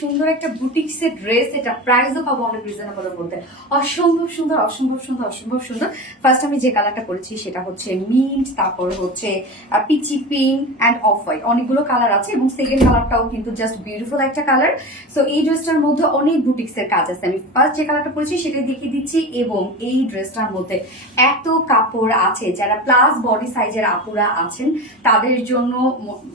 সুন্দর একটা বুটিক্সের ড্রেস, এটা প্রাইসও পাবো অনেক রিজনেবলের মধ্যে। অসম্ভব সুন্দর, অসম্ভব সুন্দর, অসম্ভব সুন্দর। ফার্স্ট আমি যে কালারটা পরেছি সেটা হচ্ছে মিন্ট, তারপর হচ্ছে peachy pink and off white, অনেকগুলো কালার আছে এবং সেকেন্ড কালারটাও কিন্তু জাস্ট বিউটিফুল একটা কালার। সো এই ড্রেসটার মধ্যে অনেক বুটিক্সের কাজ আছে। আমি ফার্স্ট যে কালারটা পরেছি সেটাই দেখিয়ে দিচ্ছি। এবং এই ড্রেসটার মধ্যে এত কাপড় আছে, যারা প্লাস বডি সাইজের আপুরা আছেন তাদের জন্য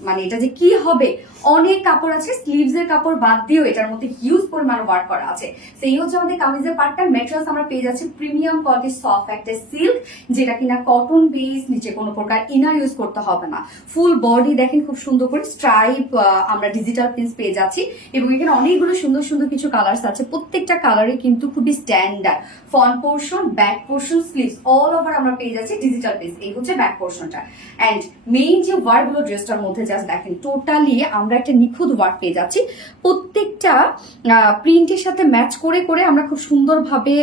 মানে এটা যে কি হবে, অনেক কাপড় আছে। স্লিভস এর কাপড় বাদ দিয়েও এটার মধ্যে হিউজ পরিমাণ ওয়ার্ক করা আছে। সেই হচ্ছে আমাদের কামিজের পার্টটা। ম্যাটেরিয়ালস আমরা পেয়ে যাচ্ছি প্রিমিয়াম কোয়ালিটির সফট একটা সিল্ক, যেটা কিনা কটন বেস, নিচে কোনো প্রকার ইনার ইউজ করতে হবে না। ফুল বডি দেখেন খুব সুন্দর করে স্ট্রাইপ আমরা ডিজিটাল প্রিন্টস পেয়ে যাচ্ছি। এবং এখানে অনেকগুলো সুন্দর সুন্দর কিছু কালার্স আছে, প্রত্যেকটা কালারে কিন্তু খুবই standard. Front portion, back portion, sleeves all over আমরা পেয়ে যাচ্ছি ডিজিটাল প্রিন্টস। এই হচ্ছে ব্যাক পোর্শনটা। এন্ড মেইন যে ওয়ার্ক গুলো ড্রেসটার মধ্যে জাস্ট দেখেন, টোটালি আমরা একটা নিখুঁত ওয়ার্ক পেয়ে যাচ্ছি। প্রত্যেকটা প্রিন্টের সাথে ম্যাচ করে করে আমরা খুব সুন্দরভাবে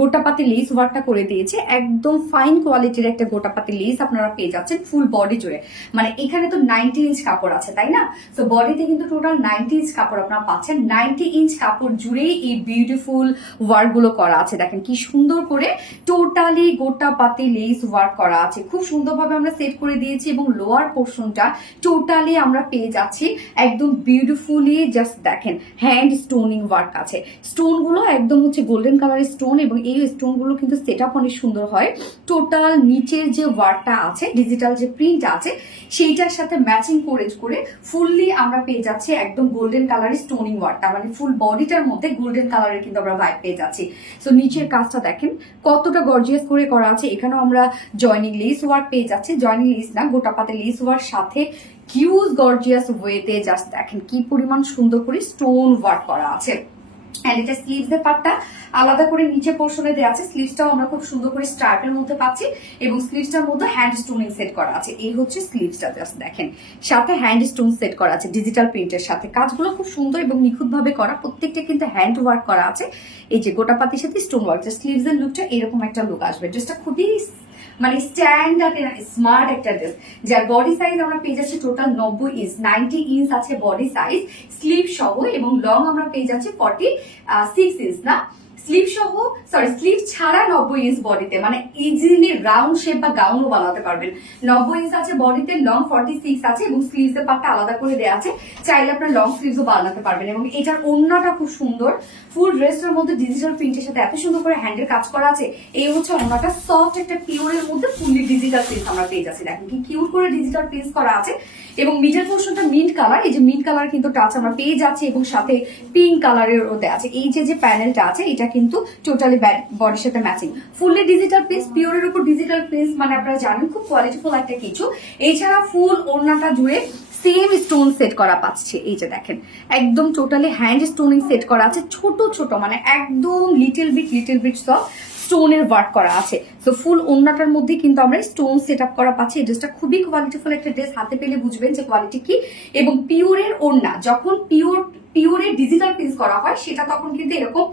গোটাপাতি লেস ওয়ার্কটা করে দিয়েছি। একদম ফাইন কোয়ালিটির একটা গোটাপাতি লেস আপনারা পেয়ে যাচ্ছেন ফুল বডি জুড়ে। মানে এখানে তো 90 ইঞ্চ কাপড় আছে, তাই না? তো বডিতে কিন্তু টোটাল 90 ইঞ্চ কাপড় আপনারা পাচ্ছেন। 90 ইঞ্চ কাপড় জুড়েই এই বিউটিফুল ওয়ার্ক গুলো করা আছে। দেখেন কি সুন্দর করে টোটালি গোটাপাতি লেস ওয়ার্ক করা আছে, খুব সুন্দরভাবে আমরা সেট করে দিয়েছি। এবং লোয়ার পোর্শনটা টোটালি আমরা পেয়ে যাচ্ছি একদম বিউটিফুলি। জাস্ট দেখেন হ্যান্ড স্টোনিং ওয়ার্ক আছে, স্টোন গুলো একদম হচ্ছে গোল্ডেন কালারের স্টোন। এবং এই স্টোন গুলো কিন্তু সেট আপ অনেক সুন্দর হয়। টোটাল নিচের যে ওয়ার্কটা আছে, ডিজিটাল যে প্রিন্ট আছে, সেইটার সাথে ম্যাচিং করে করে ফুললি আমরা পেয়ে যাচ্ছি একদম গোল্ডেন কালারের স্টোনিং ওয়ার্কটা। মানে ফুল বডিটার মধ্যে গোল্ডেন কালারের কিন্তু আমরা ভাইব পেয়ে যাচ্ছি। সো নিচের কাজটা দেখেন কতটা গর্জিয়াস করে করা আছে। এখানেও আমরা জয়নিং লেস ওয়ার্ক পেয়ে যাচ্ছি, জয়নিং লেস না, গোটাপাতে লেস ওয়ার্ক সাথে হিউজ গর্জিয়াস ওয়েতে জাস্ট দেখেন কি পরিমাণ সুন্দর করে স্টোন ওয়ার্ক করা আছে। এন্ড এটা স্লিভস এর পার্টটা আলাদা করে নিচে পোর্শনে দেওয়া আছে। স্লিভসটাও আমরা খুব সুন্দর করে স্ট্রাইপের মধ্যে পাচ্ছি এবং স্লিভসটার মধ্যে হ্যান্ড স্টোনিং সেট করা আছে। এই হচ্ছে স্লিভসটা, জাস্ট দেখেন সাথে হ্যান্ড স্টোন সেট করা আছে ডিজিটাল প্রিন্টের সাথে। কাজগুলো খুব সুন্দর এবং নিখুঁত ভাবে করা, প্রত্যেকটা কিন্তু হ্যান্ড ওয়ার্ক করা আছে। এই যে গোটাপাতির সাথে স্টোন ওয়ার্ক, স্লিভস এর লুকটা এরকম একটা লুক আসবে। ড্রেসটা খুবই মানে স্ট্যান্ডার্ড স্মার্ট একটা ড্রেস, যার বডি সাইজ আমরা পেয়ে যাচ্ছি টোটাল 90 ইঞ্চ, 90 ইঞ্চ আছে বডি সাইজ স্লিভ সহ। এবং লং আমরা পেয়ে যাচ্ছি 46 ইঞ্চ না, স্লিভ সহ, সরি স্লিভ ছাড়া 90 ইঞ্চ বডিতে, মানে ইজিলি রাউন্ড শেপ বা গাউনও বানাতে পারবেন। 90 ইঞ্চ আছে বডিতে, লং 46 আছে এবং স্লিভস এর পার্টটা আলাদা করে দেওয়া আছে। চাইলে আপনার লং স্লিভসও বানাতে পারবেন। এবং এটার ওড়নাটা খুব সুন্দর, ফুল ড্রেসটার মধ্যে ডিজিটাল প্রিন্টের সাথে এত সুন্দর করে হ্যান্ডের কাজ করা আছে। এই হচ্ছে ওড়নাটা, সফট একটা পিওরের মধ্যে ফুললি ডিজিটাল প্রিন্ট আমরা পেয়ে যাচ্ছি। দেখেন কি কিউট করে ডিজিটাল প্রিন্ট করা আছে। এবং মিডল পোর্শনটা মিন্ট কালার, এই যে মিন্ট কালার কিন্তু টাচ আমরা পেয়ে যাচ্ছি এবং সাথে পিঙ্ক কালারের ওতে আছে। এই যে প্যানেলটা আছে এটা কিন্তু টোটালি বডির সাথে ম্যাচিং, ফুললি ডিজিটাল প্রিন্ট, পিওরের উপর ডিজিটাল প্রিন্ট, মানে আপনারা জানেন খুব কোয়ালিটিফুল একটা কিছু। এছাড়া ফুল ওড়নাটা জুড়ে সেম স্টোন সেট করা পাচ্ছে। এই যে দেখেন একদম টোটালি হ্যান্ড স্টোনিং সেট করা আছে, ছোট ছোট মানে একদম লিটল বিট সব স্টোনের ওয়ার্ক করা আছে। তো ফুল ওড়নাটার মধ্যে কিন্তু আমরা স্টোন সেট আপ করা পাচ্ছি। এই ড্রেসটা খুবই কোয়ালিটিফুল একটা ড্রেস, হাতে পেলে বুঝবেন যে কোয়ালিটি কি। এবং পিওরের ওড়না, যখন পিওরের ডিজিটাল প্রিন্ট করা হয় সেটা তখন কিন্তু এরকম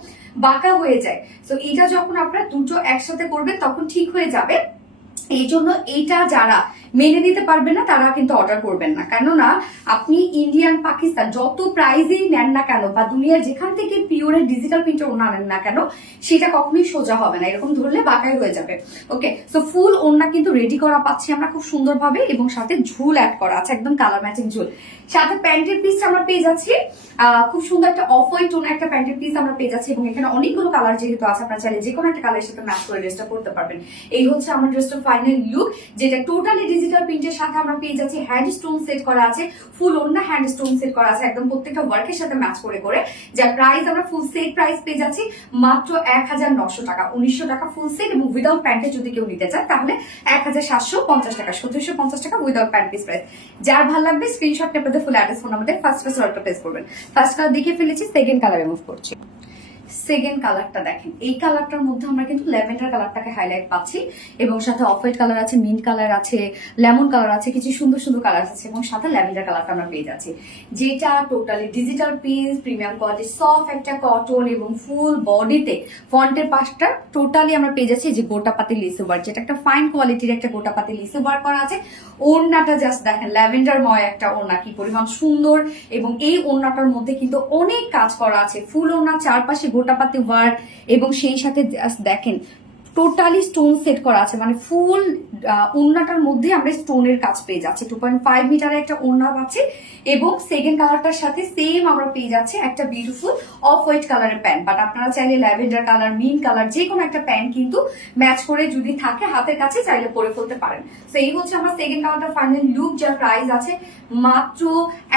বাঁকা হয়ে যায়। তো এটা যখন আপনারা দুটো একসাথে করবেন তখন ঠিক হয়ে যাবে। এই জন্য এইটা যারা মেনে নিতে পারবেন না তারা কিন্তু অর্ডার করবেন না, কেননা আপনি ইন্ডিয়ান, পাকিস্তান যত প্রাইজেই নেন না কেন বা দুনিয়ার যেখান থেকে পিওরের ডিজিটাল প্রিন্টের ওড়না নেন না কেন, সেটা কখনোই সোজা হবে না, এরকম ধরলে বাঁকাই হয়ে যাবে। ওকে, সো ফুল ওড়না কিন্তু রেডি করা পাচ্ছি আমরা খুব সুন্দরভাবে এবং সাথে ঝুল অ্যাড করা আছে, একদম কালার ম্যাচিং ঝুল। সাথে প্যান্টের পিসটা আমরা পেয়ে যাচ্ছি খুব সুন্দর একটা অফ হোয়াইট টোন একটা প্যান্টের পিস আমরা পেয়ে যাচ্ছি। এবং এখানে অনেকগুলো কালার যেহেতু আছে, আপনারা চাইলে যে কোনো একটা কালারের সাথে ম্যাচ করে ড্রেসটা পরতে পারবেন। এই হচ্ছে আমার ড্রেসটার ফাইনাল লুক, যেটা টোটালি ডিজিটাল প্রিন্টের সাথে আমরা পেয়ে যাচ্ছি হ্যান্ড স্টোন সেট করা আছে, ফুল ওড়না হ্যান্ড স্টোন সেট করা আছে একদম প্রত্যেকটা ওয়ার্কের সাথে ম্যাচ করে করে। যার প্রাইস আমরা ফুল সেট প্রাইস পেয়ে যাচ্ছি মাত্র 1900 টাকা, 1900 টাকা ফুল সেট। এবং উইদাউট প্যান্টে যদি কেউ নিতে চায় তাহলে 1750 টাকা, 1750 টাকা উইদাউট প্যান্ট পিস প্রাইস। যার ভালো লাগবে স্ক্রিনশট নেপে ফুল অ্যাড্রেস ফোন আমাদের ফার্স্ট কালারটা প্লেস করবেন। ফার্স্ট কালার দেখে ফেলেছি, সেকেন্ড কালারে মুভ করছি। সেকেন্ড কালারটা দেখেন, এই কালারটার মধ্যে আমরা কিন্তু ল্যাভেন্ডার কালারটাকে হাইলাইট পাচ্ছি এবং সাথে অফ হোয়াইট কালার আছে, মিন্ট কালার আছে, লেমন কালার আছে, কিছু সুন্দর সুন্দর কালার আছে এবং সাথে ল্যাভেন্ডার কালারটা আমরা পেয়ে যাচ্ছি, যেটা totally digital print, premium quality, soft একটা কটন এবং ফুল বডিতে ফন্টের পাশটা টোটালি আমরা পেয়ে যাচ্ছি যে গোটাপাতি লিসে ওয়ার্ক, যেটা একটা ফাইন কোয়ালিটির একটা গোটাপাতি লিসে ওয়ার্ক করা আছে। ওড়নাটা জাস্ট দেখেন, ল্যাভেন্ডারময় একটা ওড়না, কি পরিমাণ সুন্দর, এবং এই ওড়নাটার মধ্যে কিন্তু অনেক কাজ করা আছে, ফুল ওড়না, চারপাশে গোটাপাতি ওয়ার্ক এবং সেই সাথে জাস্ট দেখেন টোটালি স্টোন সেট করা আছে, মানে ফুল ওড়নাটার মধ্যে আমরা স্টোনের কাজ পেয়ে যাচ্ছি। 2.5 মিটারের একটা ওড়না পাচ্ছি এবং সেকেন্ড কালারটার সাথে সেম আমরা পেয়ে যাচ্ছি একটা বিউটিফুল অফ হোয়াইট কালারের প্যান্ট। বাট আপনারা চাইলে ল্যাভেন্ডার কালার, মিন্ট কালার যে কোনো একটা প্যান্ট কিন্তু ম্যাচ করে যদি থাকে হাতের কাছে চাইলে পরে ফেলতে পারেন। তো এই হচ্ছে আমার সেকেন্ড কালারটা ফাইনাল লুক, যার প্রাইস আছে মাত্র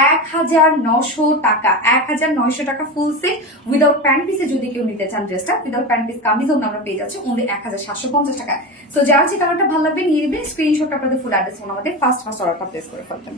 1900 টাকা। 1900 টাকা ফুল সেট উইদাউট প্যান্ট পিসে যদি কেউ নিতে চান ড্রেসটা, উইদাউট প্যান্ট পিস কামিজও আমরা পেয়ে যাচ্ছি অনলি 1750 টাকা। সো যার যে কালারটা ভালো লাগবে নিয়ে নেবেন, স্ক্রিনশট আপনাদের ফুল অ্যাড্রেস আমাদের ফার্স্ট অর্ডারটা প্লেস করে ফেলবেন।